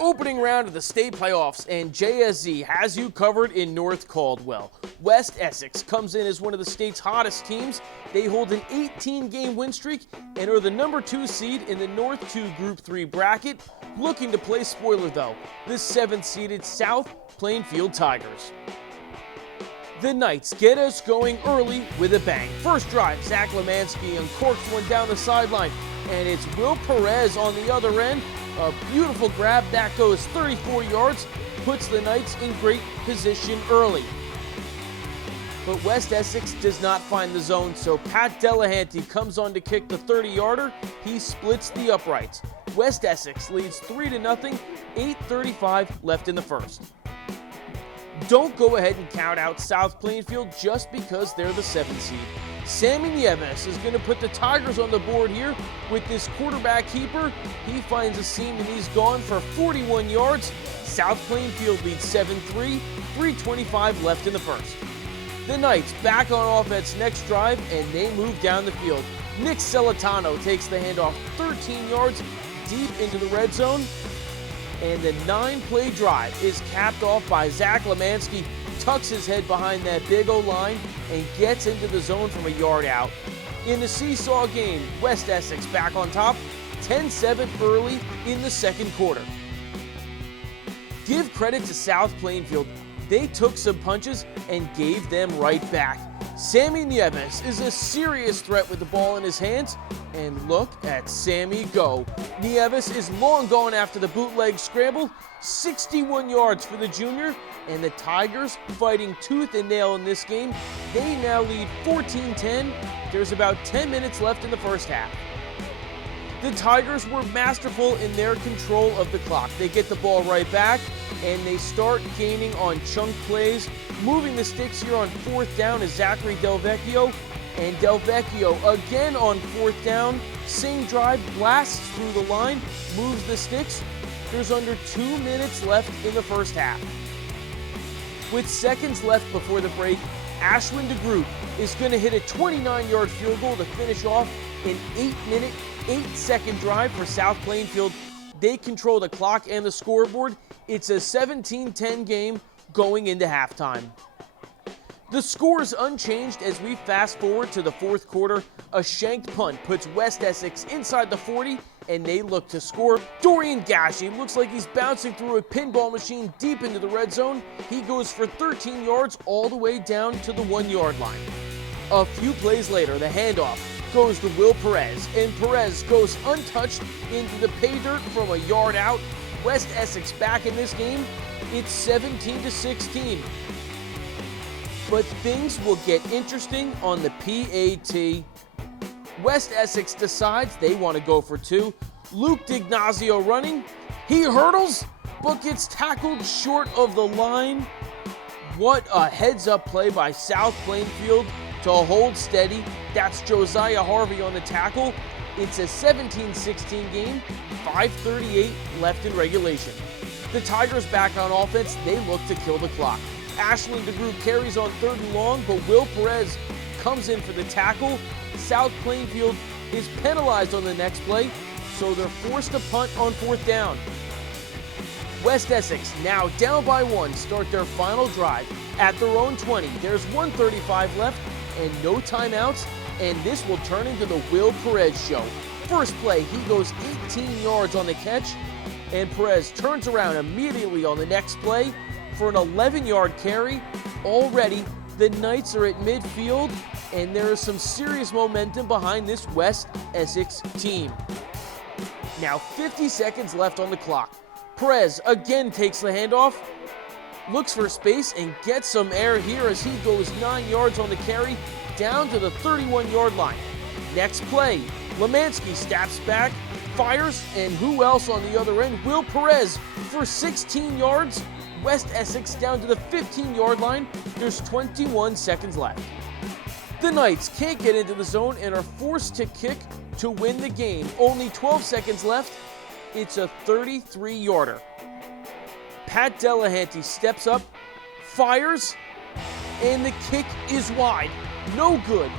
Opening round of the state playoffs, and JSZ has you covered in North Caldwell. West Essex comes in as one of the state's hottest teams. They hold an 18-game win streak and are the number 2 seed in the North 2 Group 3 bracket. Looking to play spoiler though, the 7th-seeded South Plainfield Tigers. The Knights get us going early with a bang. First drive, Zach Lemansky uncorks one down the sideline, and it's Will Perez on the other end. A beautiful grab that goes 34 yards, puts the Knights in great position early. But West Essex does not find the zone, so Pat Delahanty comes on to kick the 30-yarder. He splits the uprights. West Essex leads 3-0, 8:35 left in the first. Don't go ahead and count out South Plainfield just because they're the 7th seed. Sammy Nieves is going to put the Tigers on the board here with this quarterback keeper. He finds a seam and he's gone for 41 yards. South Plainfield leads 7-3, 3:25 left in the first. The Knights back on offense next drive, and they move down the field. Nick Celentano takes the handoff 13 yards deep into the red zone, and the 9-play drive is capped off by Zach Lemansky. Tucks his head behind that big O-line and gets into the zone from a yard out. In the seesaw game, West Essex back on top, 10-7 early in the second quarter. Give credit to South Plainfield. They took some punches and gave them right back. Sammy Nieves is a serious threat with the ball in his hands, and look at Sammy go. Nieves is long gone after the bootleg scramble, 61 yards for the junior, and the Tigers fighting tooth and nail in this game. They now lead 14-10. There's about 10 minutes left in the first half. The Tigers were masterful in their control of the clock. They get the ball right back, and they start gaining on chunk plays. Moving the sticks here on 4th down is Zachary Delvecchio, and Delvecchio again on 4th down. Same drive, blasts through the line, moves the sticks. There's under 2 minutes left in the first half. With seconds left before the break, Ashwin DeGroot is going to hit a 29-yard field goal to finish off an 8-minute, 8-second drive for South Plainfield. They control the clock and the scoreboard. It's a 17-10 game going into halftime. The score is unchanged as we fast forward to the fourth quarter. A shanked punt puts West Essex inside the 40, and they look to score. Dorian Gashi looks like he's bouncing through a pinball machine deep into the red zone. He goes for 13 yards all the way down to the 1-yard line. A few plays later, the handoff goes to Will Perez, and Perez goes untouched into the pay dirt from a yard out. West Essex back in this game. It's 17-16. But things will get interesting on the PAT. West Essex decides they want to go for 2. Luke DiGnazio running. He hurdles, but gets tackled short of the line. What a heads-up play by South Plainfield to hold steady. That's Josiah Harvey on the tackle. It's a 17-16 game, 5:38 left in regulation. The Tigers back on offense. They look to kill the clock. Ashland DeGroot carries on 3rd and long, but Will Perez comes in for the tackle. South Plainfield is penalized on the next play, so they're forced to punt on 4th down. West Essex, now down by 1, start their final drive at their own 20. There's 1:35 left and no timeouts, and this will turn into the Will Perez show. First play, he goes 18 yards on the catch, and Perez turns around immediately on the next play for an 11-yard carry. Already, the Knights are at midfield, and there is some serious momentum behind this West Essex team. Now 50 seconds left on the clock. Perez again takes the handoff, looks for space, and gets some air here as he goes 9 yards on the carry down to the 31-yard line. Next play, Lemansky steps back, fires, and who else on the other end? Will Perez for 16 yards. West Essex down to the 15-yard line. There's 21 seconds left. The Knights can't get into the zone and are forced to kick to win the game. Only 12 seconds left. It's a 33-yarder. Pat Delahanty steps up, fires, and the kick is wide. No good,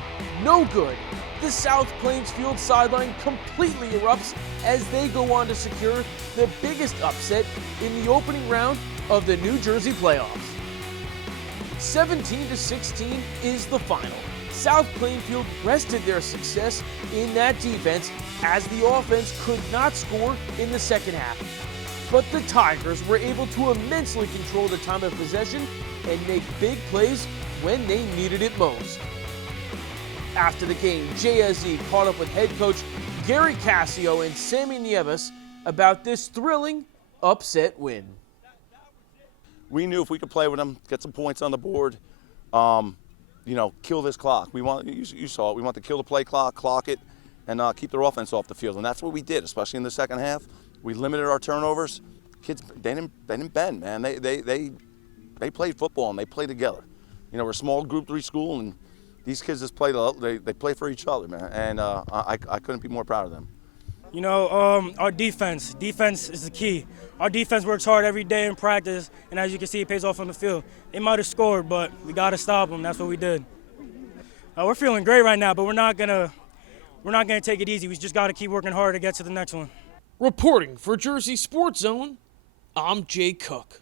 no good. The South Plainfield sideline completely erupts as they go on to secure the biggest upset in the opening round of the New Jersey playoffs. 17-16 is the final. South Plainfield rested their success in that defense as the offense could not score in the second half. But the Tigers were able to immensely control the time of possession and make big plays when they needed it most. After the game, JSE caught up with head coach Gary Cassio and Sammy Nieves about this thrilling upset win. We knew if we could play with them, get some points on the board, kill this clock. You saw it. We want to kill the play clock, clock it, and keep their offense off the field. And that's what we did, especially in the second half. We limited our turnovers. Kids, they didn't bend, man. They played football and they played together. We're a small Group 3 school, and these kids just play. They play for each other, man. And I couldn't be more proud of them. Our defense is the key. Our defense works hard every day in practice, and as you can see, it pays off on the field. They might have scored, but we got to stop them. That's what we did. We're feeling great right now, but we're not gonna take it easy. We just got to keep working hard to get to the next one. Reporting for Jersey Sports Zone, I'm Jay Cook.